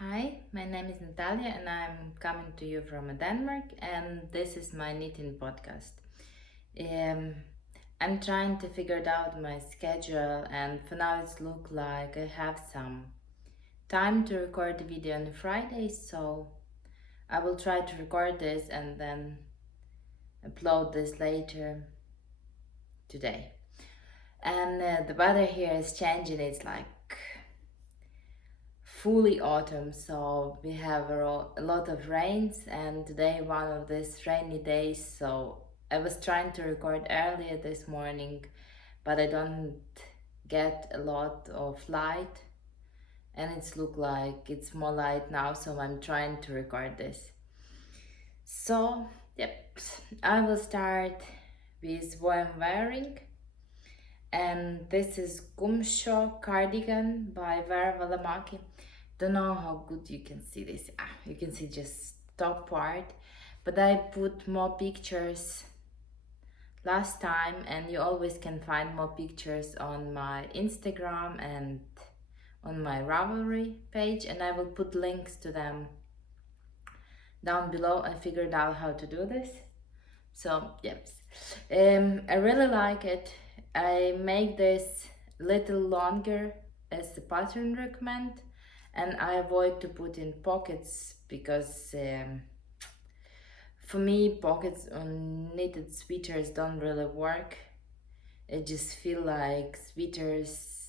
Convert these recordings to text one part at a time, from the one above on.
Hi, my name is Natalia and I'm coming to you from Denmark, and this is my knitting podcast. Um, I'm trying to figure out my schedule, and for now it's look like I have some time to record the video on Friday, so I will try to record this and then upload this later today. And the weather here is changing, it's like fully autumn, so we have a lot of rains, and today one of these rainy days, so I was trying to record earlier this morning, but I don't get a lot of light, and it's look like it's more light now, so I'm trying to record this. So yep, I will start with what I'm wearing, and this is Gumshoe cardigan by Vera Valamaki. Don't know how good you can see this. You can see just top part, but I put more pictures last time, and you always can find more pictures on my Instagram and on my Ravelry page, and I will put links to them down below. I figured out how to do this, so yes, I really like it. I make this little longer as the pattern recommend, and I avoid to put in pockets because for me pockets on knitted sweaters don't really work. I just feel like sweaters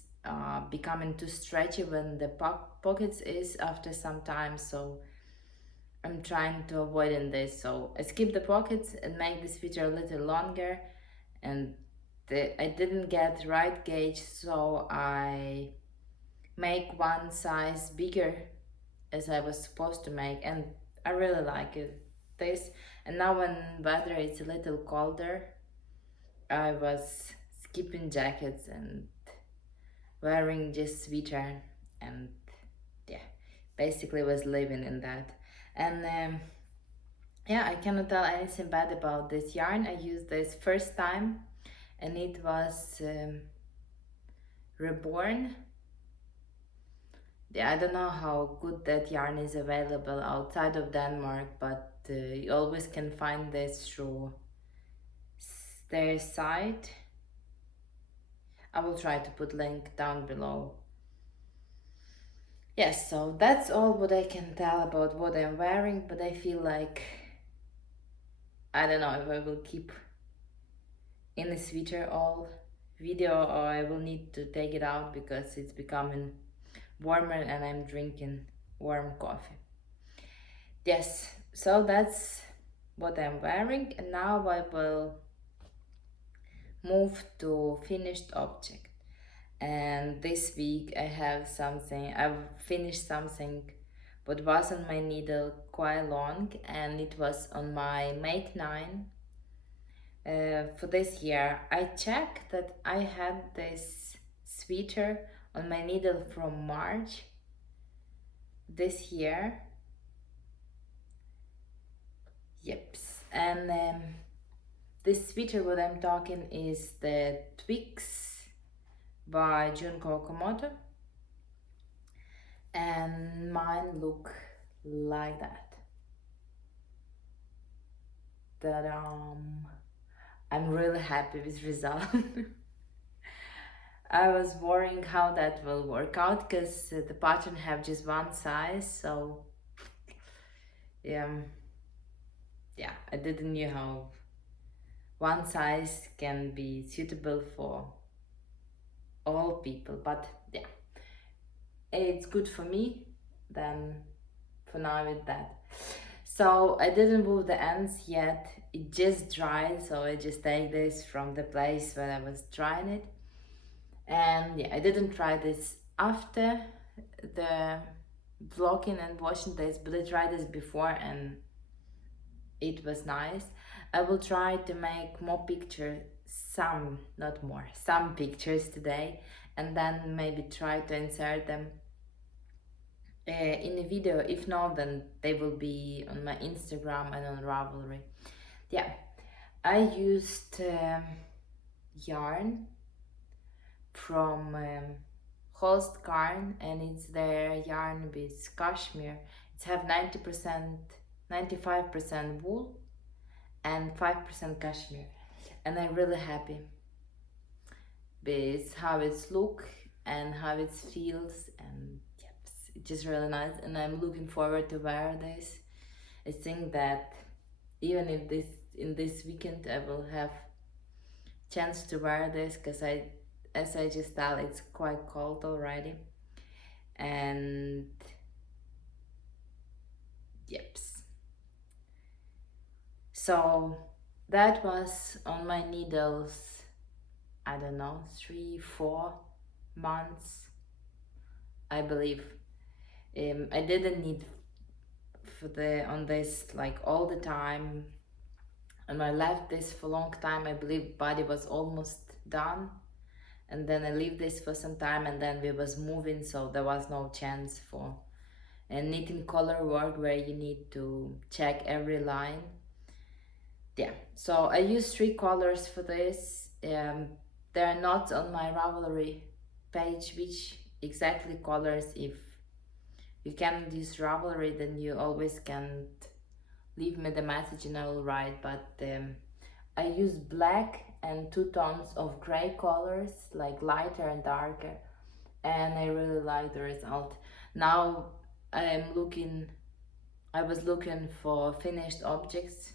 becoming too stretchy when the pockets is after some time, so I'm trying to avoid in this. So I skip the pockets and make the sweater a little longer, and I didn't get right gauge, so I make one size bigger as I was supposed to make, and I really like it. This, and now when weather is a little colder, I was skipping jackets and wearing just sweater, and yeah, basically was living in that. And yeah, I cannot tell anything bad about this yarn. I used this first time, and it was Reborn. Yeah, I don't know how good that yarn is available outside of Denmark, but you always can find this through their site. I will try to put link down below. Yes, so that's all what I can tell about what I'm wearing, but I feel like I don't know if I will keep in the sweater all video, or I will need to take it out because it's becoming warmer and I'm drinking warm coffee. Yes, so that's what I'm wearing, and now I will move to finished object. And this week I've finished something but was on my needle quite long, and it was on my Make 9 for this year. I checked that I had this sweater on my needle from March this year. Yep, and this sweater what I'm talking is the Twigs by Junko Okamoto, and mine look like that. I'm really happy with result. I was worrying how that will work out because the pattern have just one size, so yeah, I didn't know how one size can be suitable for all people, but yeah, it's good for me then for now with that. So I didn't move the ends yet, it just dried, so I just take this from the place where I was drying it. And yeah, I didn't try this after the vlogging and washing this, but I tried this before and it was nice. I will try to make more pictures, some, not more, some pictures today, and then maybe try to insert them in a video. If not, then they will be on my Instagram and on Ravelry. Yeah, I used yarn from Holst yarn, and it's their yarn with cashmere. It's have 90%, 95% wool and 5% cashmere, and I'm really happy with how it's look and how it feels, and yes, it's just really nice, and I'm looking forward to wear this. I think that even if this in this weekend I will have chance to wear this, because as I just tell, it's quite cold already. And yep, so that was on my needles, I don't know, 3-4 months, I believe. I didn't need for the on this like all the time, and I left this for a long time. I believe body was almost done, and then I leave this for some time, and then we was moving, so there was no chance for knitting color work where you need to check every line. Yeah, so I use 3 colors for this. There are not on my Ravelry page which exactly colors. If you can't use Ravelry, then you always can leave me the message and I will write. But I use black and 2 tones of gray colors, like lighter and darker, and I really like the result. Now I was looking for finished objects,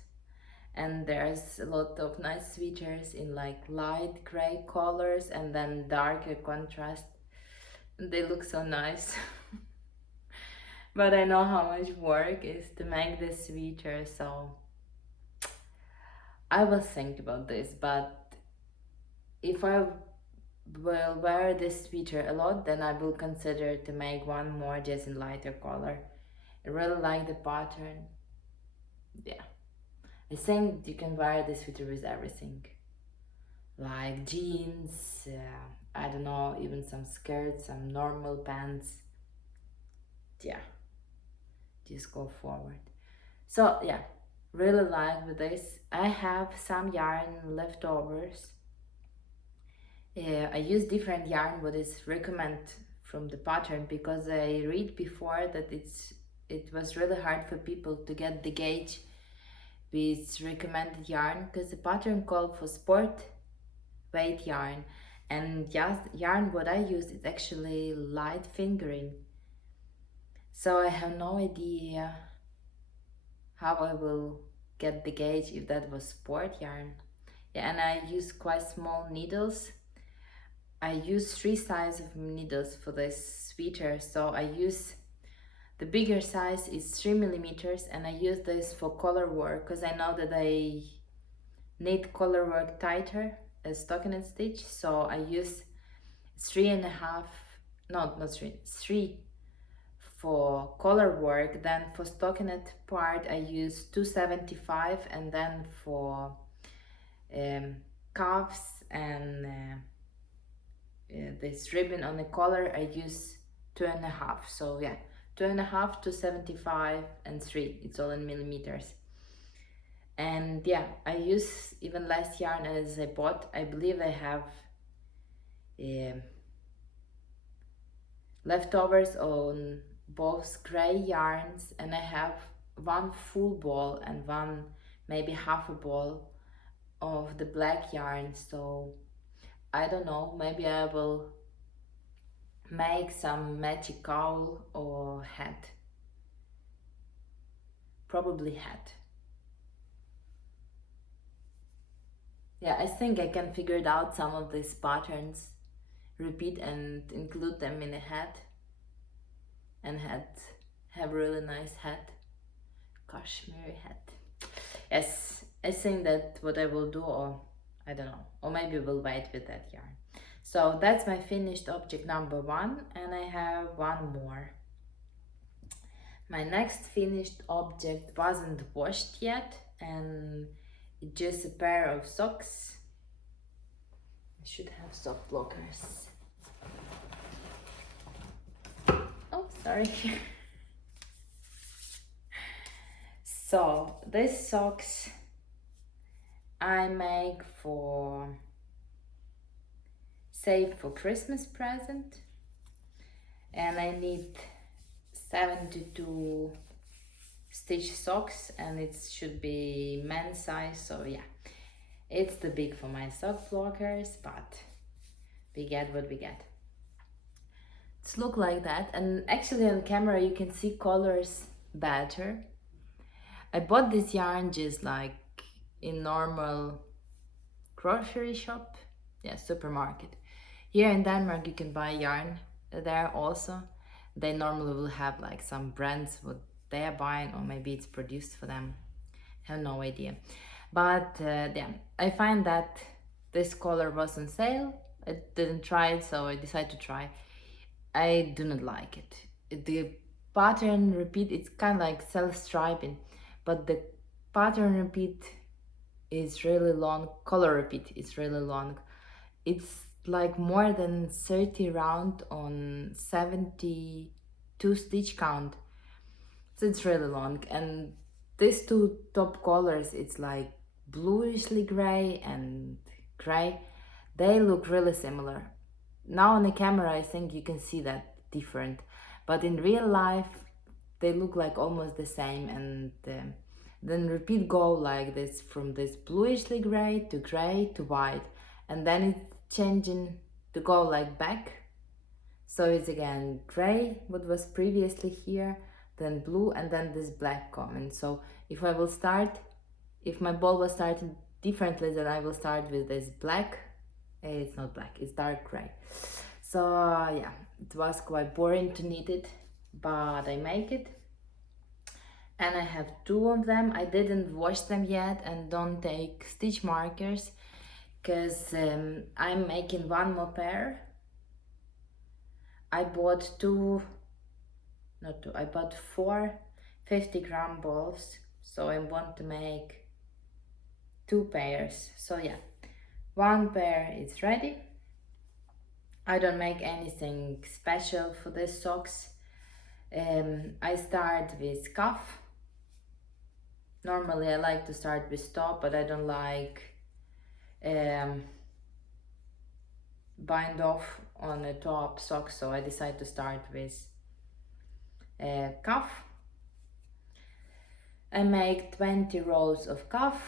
and there's a lot of nice sweaters in like light gray colors and then darker contrast. They look so nice. But I know how much work is to make this sweater, so I will think about this. But if I will wear this sweater a lot, then I will consider to make one more just in lighter color. I really like the pattern. Yeah, I think you can wear this sweater with everything, like jeans, I don't know, even some skirts, some normal pants. Yeah, just go forward. So yeah, really like with this. I have some yarn leftovers. I use different yarn what is recommend from the pattern, because I read before that it was really hard for people to get the gauge with recommended yarn, because the pattern called for sport weight yarn, and just yarn what I use is actually light fingering. So I have no idea how I will get the gauge if that was sport yarn. Yeah, and I use quite small needles. I use 3 sizes of needles for this sweater, so I use the bigger size is 3 mm, and I use this for color work, because I know that I need color work tighter as stockinette stitch, so I use 3.5, no, not 3 for color work. Then for stockinette part I use 275, and then for cuffs and this ribbon on the collar I use 2.5. So yeah, 2.5, 275, and 3. It's all in millimeters. And yeah, I use even less yarn as I bought. I believe I have leftovers on both gray yarns, and I have 1 full ball and 1 maybe half a ball of the black yarn. So I don't know, maybe I will make some magic cowl or hat. Probably hat. Yeah, I think I can figure it out some of these patterns, repeat and include them in a hat, and have really nice hat, cashmere hat. Yes, I think that what I will do, or I don't know, or maybe we'll wait with that yarn. So that's my finished object number 1, and I have 1 more. My next finished object wasn't washed yet, and it's just a pair of socks. I should have sock blockers. Oh, sorry. So these socks I make for save for Christmas present. and I need 72 stitch socks, and it should be men's size, so yeah, it's too big for my sock blockers, but we get what we get. It's look like that, and actually on camera you can see colors better. I bought this yarn just like in normal grocery shop, yeah, supermarket. Here in Denmark you can buy yarn there also. They normally will have like some brands what they are buying, or maybe it's produced for them. I have no idea. But yeah, I find that this color was on sale. I didn't try it, so I decided to try. I do not like it. The pattern repeat, it's kind of like self-striping, but the pattern repeat is really long, color repeat is really long. It's like more than 30 round on 72 stitch count. So it's really long, and these two top colors, it's like bluishly gray and gray. They look really similar. Now on the camera I think you can see that different, but in real life they look like almost the same, and then repeat go like this from this bluishly gray to white, and then it's changing to go like back. So it's again gray, what was previously here, then blue, and then this black coming. So if I will start, if my ball was starting differently, then I will start with this black. It's not black, it's dark gray. So yeah, it was quite boring to knit it, but I make it. And I have two of them. I didn't wash them yet and don't take stitch markers, because I'm making one more pair. I bought I bought four 50-gram balls, so I want to make two pairs. So yeah, one pair is ready. I don't make anything special for these socks. I start with cuff. Normally I like to start with top, but I don't like bind off on a top sock, so I decide to start with cuff. I make 20 rows of cuff,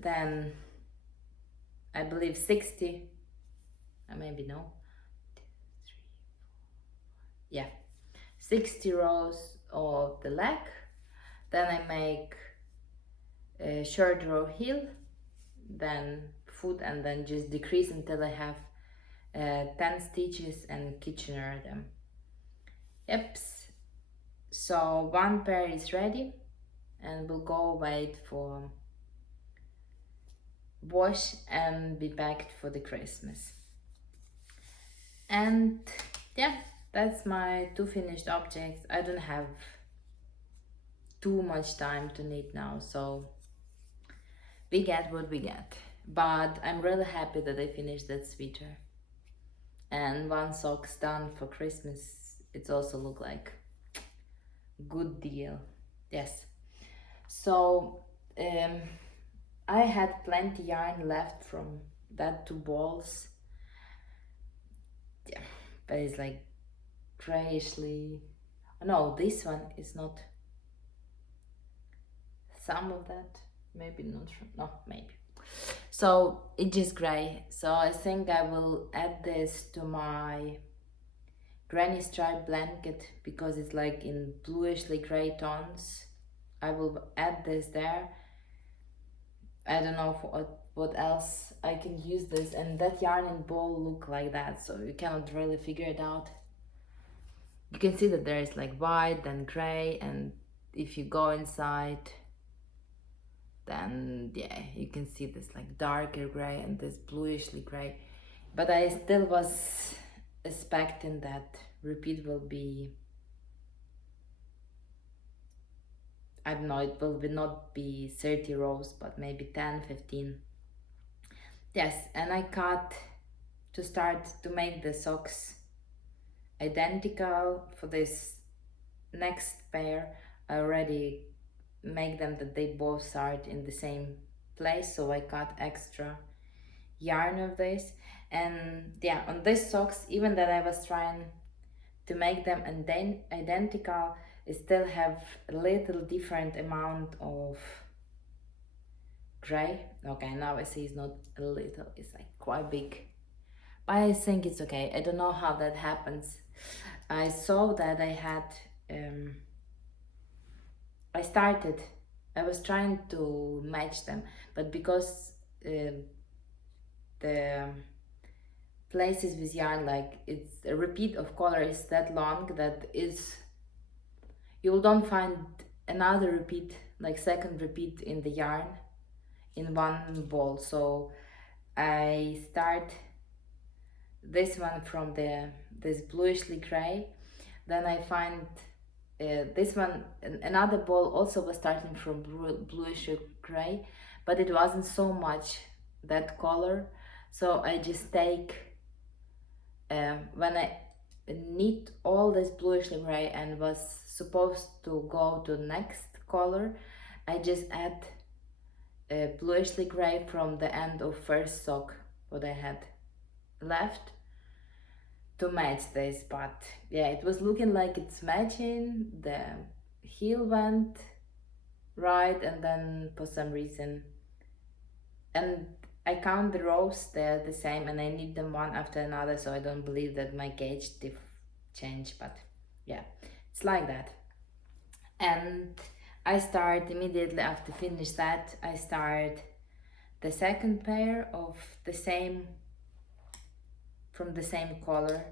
then I believe 60, maybe no, 60 rows of the leg. Then I make a short row heel, then foot, and then just decrease until I have 10 stitches and Kitchener them. Yep, so one pair is ready, and we'll go wait for wash and be packed for the Christmas. And yeah, that's my two finished objects. I don't have too much time to knit now, so we get what we get. But I'm really happy that I finished that sweater. And one sock's done for Christmas. It's also look like good deal. Yes. So I had plenty yarn left from that two balls. Yeah, but it's like grayishly. No, this one is not. Some of that, maybe not. No, maybe. So it's just gray. So I think I will add this to my granny stripe blanket, because it's like in bluishly gray tones. I will add this there. I don't know for what else I can use this, and that yarn and ball look like that, so you cannot really figure it out. You can see that there is like white and gray, and if you go inside, then yeah, you can see this like darker gray and this bluishly gray. But I still was expecting that repeat will be, I don't know, it will not be 30 rows, but maybe 10, 15. Yes, and I cut to start to make the socks identical for this next pair. I already make them that they both start in the same place, so I cut extra yarn of this. And yeah, on these socks, even that I was trying to make them identical, still have a little different amount of gray. Okay, now I see it's not a little, it's like quite big. But I think it's okay. I don't know how that happens. I saw that I had, I was trying to match them, but because the places with yarn, like it's a repeat of color is that long that is, you don't find another repeat, like second repeat in the yarn in one ball. So I start this one from this bluishly gray, then I find this one, another ball also was starting from bluish gray, but it wasn't so much that color. So I just take, when I knit all this bluish gray and was supposed to go to next color, I just add bluishly gray from the end of first sock what I had left to match this. But yeah, it was looking like it's matching, the heel went right, and then for some reason, and I count the rows, they're the same, and I knit them one after another, so I don't believe that my gauge changed, but yeah, it's like that. And I start immediately after finish that, I start the second pair of the same, from the same color,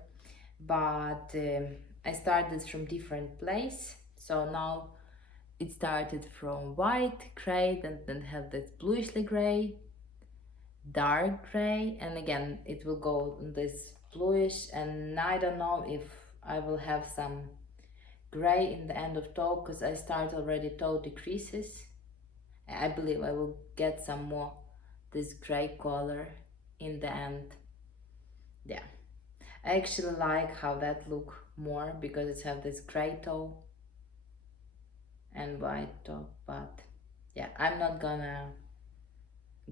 but I started from different place. So now it started from white, gray, then have this bluishly gray, dark gray, and again it will go in this bluish, and I don't know if I will have some gray in the end of toe, because I start already toe decreases. I believe I will get some more this gray color in the end. Yeah, I actually like how that look more, because it's have this gray toe and white toe. But yeah, I'm not gonna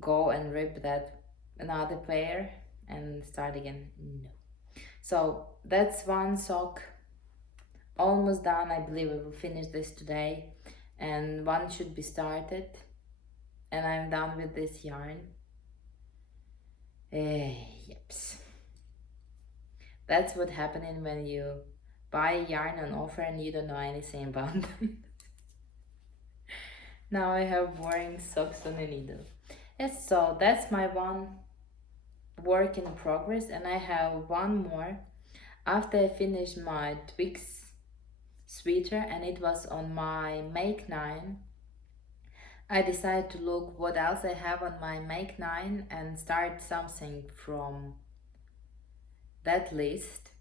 go and rip that another pair and start again, no. So that's one sock almost done. I believe we will finish this today, and one should be started, and I'm done with this yarn. Yeps. That's what happening when you buy yarn on offer and you don't know anything about them. Now I have boring socks on a needle. Yes, so that's my one work in progress, and I have one more after I finish my Twigs sweater, and it was on my Make 9. I decided to look what else I have on my Make 9 and start something from that list.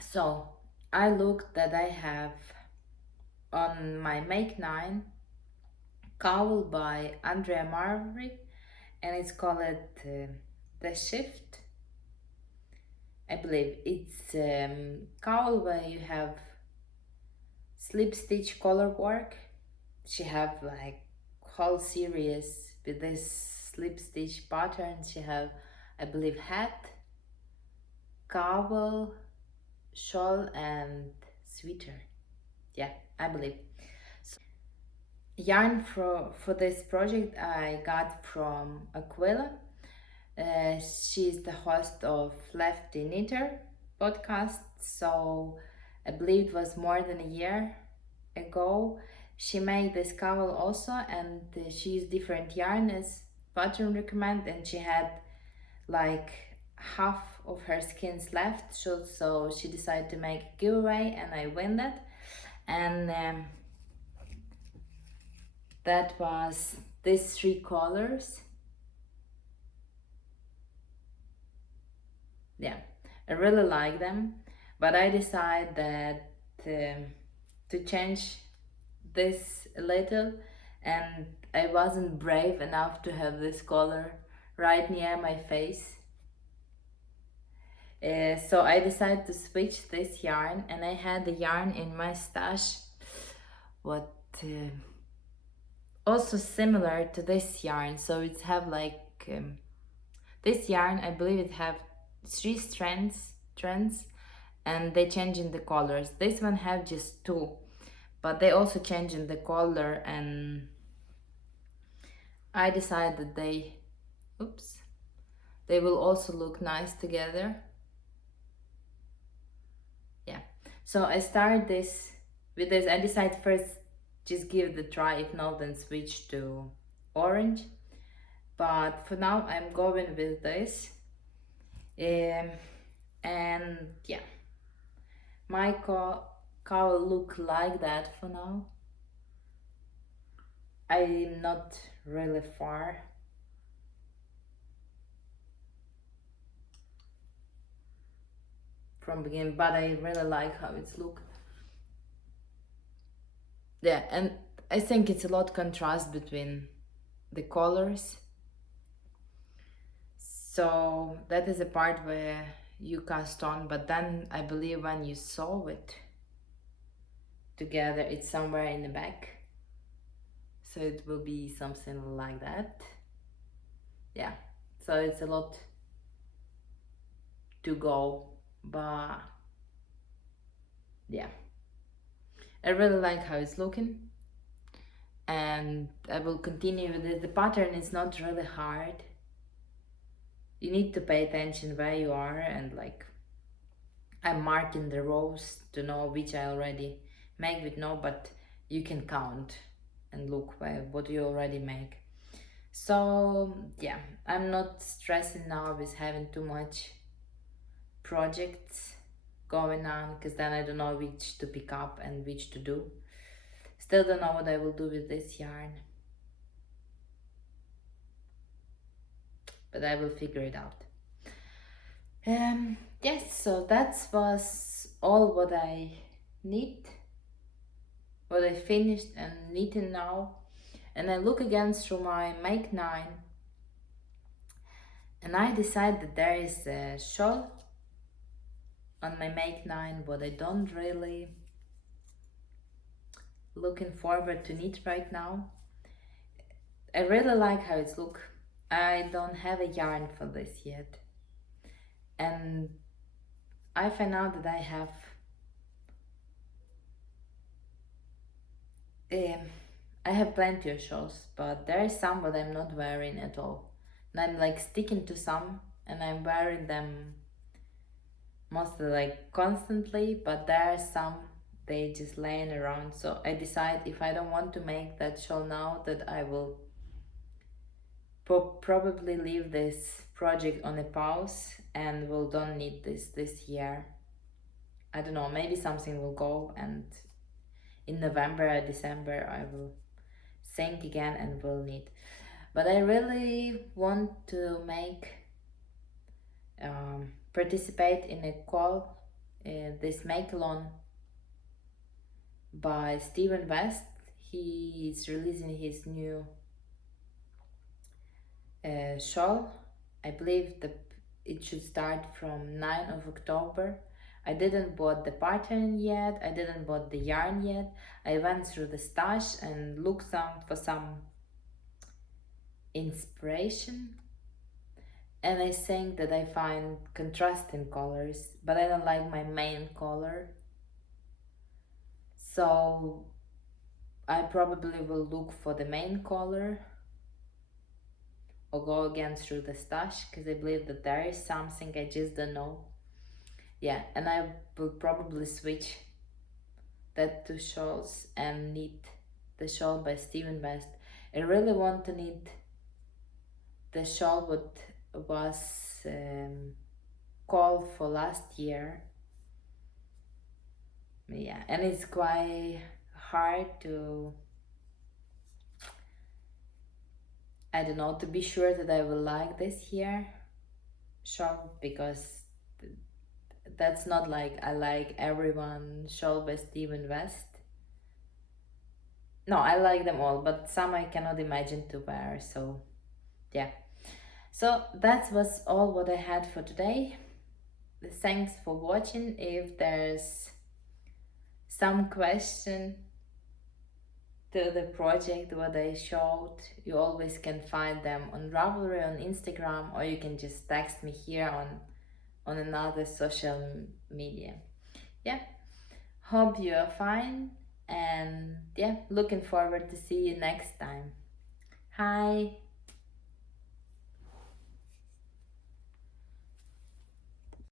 So I looked that I have on my Make 9 cowl by Andrea Marbury, and it's called The Shift. I believe it's cowl where you have slip stitch color work. She have like whole series with this slip stitch pattern. She have, I believe, hat, cowl, shawl, and sweater. Yeah, I believe. So, yarn for this project I got from Aquila. She's the host of Lefty Knitter podcast, so I believe it was more than a year ago. She made this cowl also, and she used different yarn as pattern recommend, and she had like half of her skins left, so she decided to make a giveaway, and I win that. And that was these 3 colors. Yeah, I really like them, but I decided that to change this a little, and I wasn't brave enough to have this color right near my face. So I decided to switch this yarn, and I had the yarn in my stash what also similar to this yarn. So it's have like this yarn, I believe it have three strands, and they change in the colors. This one have just two, but they also change in the color, and I decided that they will also look nice together. Yeah, so I start this with this. I decide first just give the try, if not then switch to orange, but for now I'm going with this. And yeah, my car will look like that for now. I'm not really far from beginning, but I really like how it's look. Yeah, and I think it's a lot contrast between the colors. So that is a part where you cast on, but then I believe when you sew it together, it's somewhere in the back. So it will be something like that. Yeah, so it's a lot to go, but yeah, I really like how it's looking, and I will continue with it. The pattern is not really hard. You need to pay attention where you are, and like I'm marking the rows to know which I already make with no, but you can count and look where what you already make. So yeah, I'm not stressing now with having too much projects going on, because then I don't know which to pick up and which to do. Still don't know what I will do with this yarn, but I will figure it out. Yes, so that was all what I need, what I finished and knitting now. And I look again through my Make 9, and I decide that there is a shawl on my Make 9 what I don't really looking forward to knit right now. I really like how it's look. I don't have a yarn for this yet, and I find out that I have plenty of shawls, but there is some that I'm not wearing at all. And I'm like sticking to some, and I'm wearing them mostly like constantly, but there are some they just laying around. So I decide if I don't want to make that shawl now, that I will probably leave this project on a pause and will don't need this year. I don't know, maybe something will go, and in November or December I will think again and will need. But I really want to make participate in a call, this make-along by Steven West. He is releasing his new shawl. I believe it should start from 9th of October. I didn't bought the pattern yet, I didn't bought the yarn yet. I went through the stash and looked for some inspiration, and I think that I find contrasting colors, but I don't like my main color. So I probably will look for the main color or go again through the stash, because I believe that there is something I just don't know. Yeah, and I will probably switch that to shawls and knit the shawl by Steven West. I really want to knit the shawl what was called for last year. Yeah, and it's quite hard to, I don't know, to be sure that I will like this year shawl, because that's not like I like everyone shawl by Steven West. No, I like them all, but some I cannot imagine to wear, so yeah. So that was all what I had for today. Thanks for watching. If there's some question to the project what I showed, you always can find them on Ravelry on Instagram, or you can just text me here on on another social media. Yeah, hope you are fine, and yeah, looking forward to see you next time. Hi.